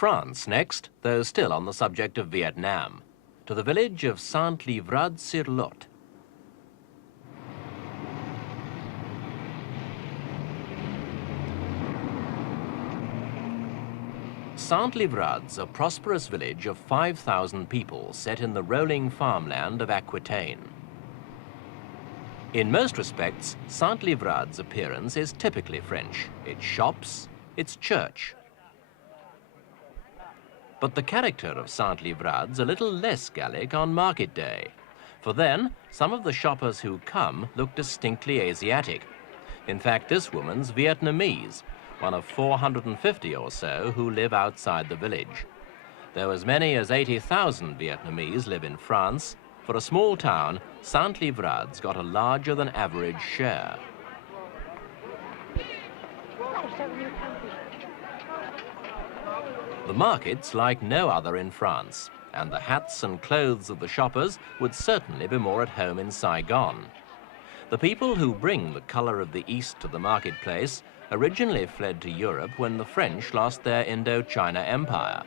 France next, though still on the subject of Vietnam, to the village of Saint-Livrade-sur-Lot. Saint-Livrade's a prosperous village of 5,000 people set in the rolling farmland of Aquitaine. In most respects, Saint-Livrade's appearance is typically French. Its shops, its church. But the character of Saint-Livrade's a little less Gallic on market day, for then some of the shoppers who come look distinctly Asiatic. In fact, this woman's Vietnamese, one of 450 or so who live outside the village. Though as many as 80,000 Vietnamese live in France, for a small town, Saint-Livrade's got a larger than average share. The market's like no other in France, and the hats and clothes of the shoppers would certainly be more at home in Saigon. The people who bring the colour of the East to the marketplace originally fled to Europe when the French lost their Indochina Empire.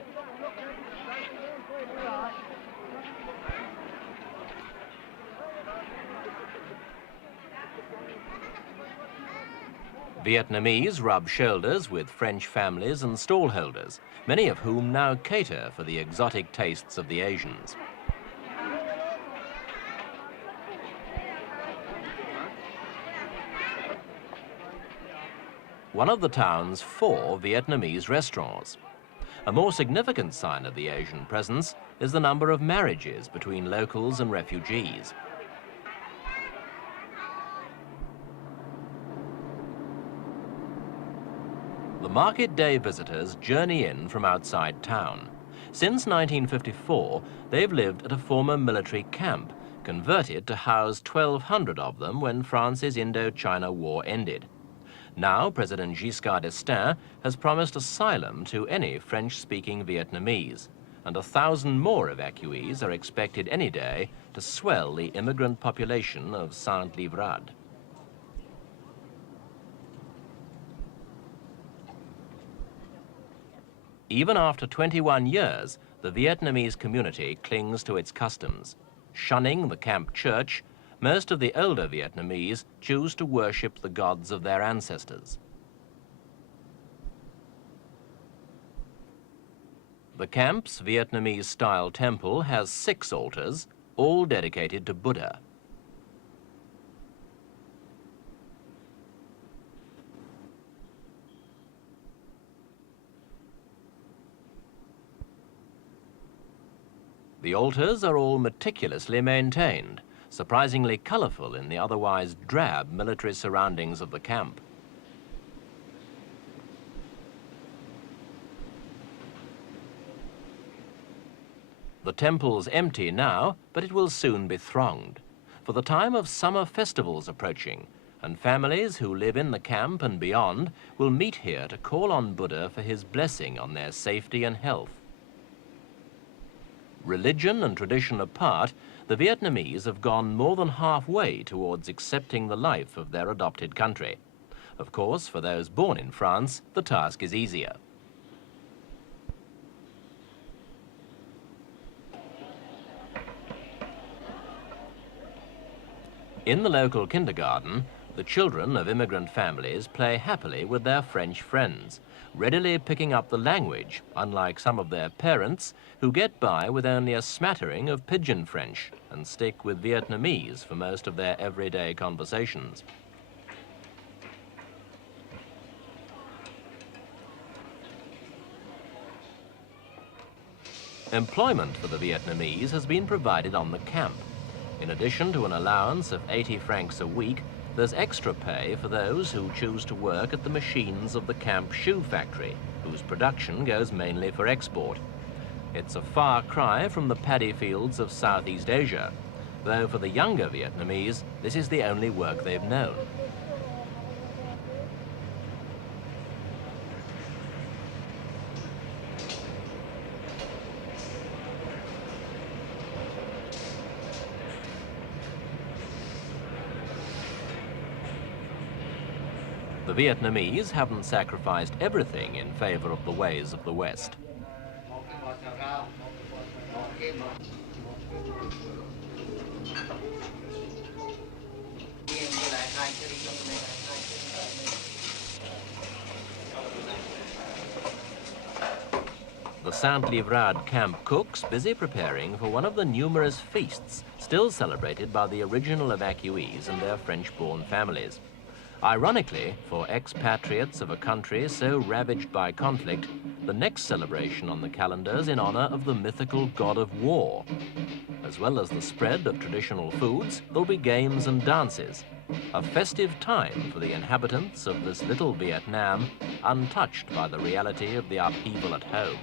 Vietnamese rub shoulders with French families and stallholders, many of whom now cater for the exotic tastes of the Asians. One of the town's 4 Vietnamese restaurants. A more significant sign of the Asian presence is the number of marriages between locals and refugees. The market day visitors journey in from outside town. Since 1954, they've lived at a former military camp, converted to house 1,200 of them when France's Indochina War ended. Now, President Giscard d'Estaing has promised asylum to any French-speaking Vietnamese, and 1,000 more evacuees are expected any day to swell the immigrant population of Saint-Livrade. Even after 21 years, the Vietnamese community clings to its customs. Shunning the camp church, most of the older Vietnamese choose to worship the gods of their ancestors. The camp's Vietnamese-style temple has 6 altars, all dedicated to Buddha. The altars are all meticulously maintained, surprisingly colourful in the otherwise drab military surroundings of the camp. The temple's empty now, but it will soon be thronged, for the time of summer festivals approaching, and families who live in the camp and beyond will meet here to call on Buddha for his blessing on their safety and health. Religion and tradition apart, the Vietnamese have gone more than halfway towards accepting the life of their adopted country. Of course, for those born in France, the task is easier. In the local kindergarten, the children of immigrant families play happily with their French friends, readily picking up the language, unlike some of their parents who get by with only a smattering of pidgin French and stick with Vietnamese for most of their everyday conversations. Employment for the Vietnamese has been provided on the camp. In addition to an allowance of 80 francs a week, there's extra pay for those who choose to work at the machines of the camp shoe factory, whose production goes mainly for export. It's a far cry from the paddy fields of Southeast Asia, though for the younger Vietnamese, this is the only work they've known. The Vietnamese haven't sacrificed everything in favor of the ways of the West. The Saint-Livrade camp cooks busy preparing for one of the numerous feasts still celebrated by the original evacuees and their French-born families. Ironically, for expatriates of a country so ravaged by conflict, the next celebration on the calendar is in honor of the mythical god of war. As well as the spread of traditional foods, there'll be games and dances. A festive time for the inhabitants of this little Vietnam, untouched by the reality of the upheaval at home.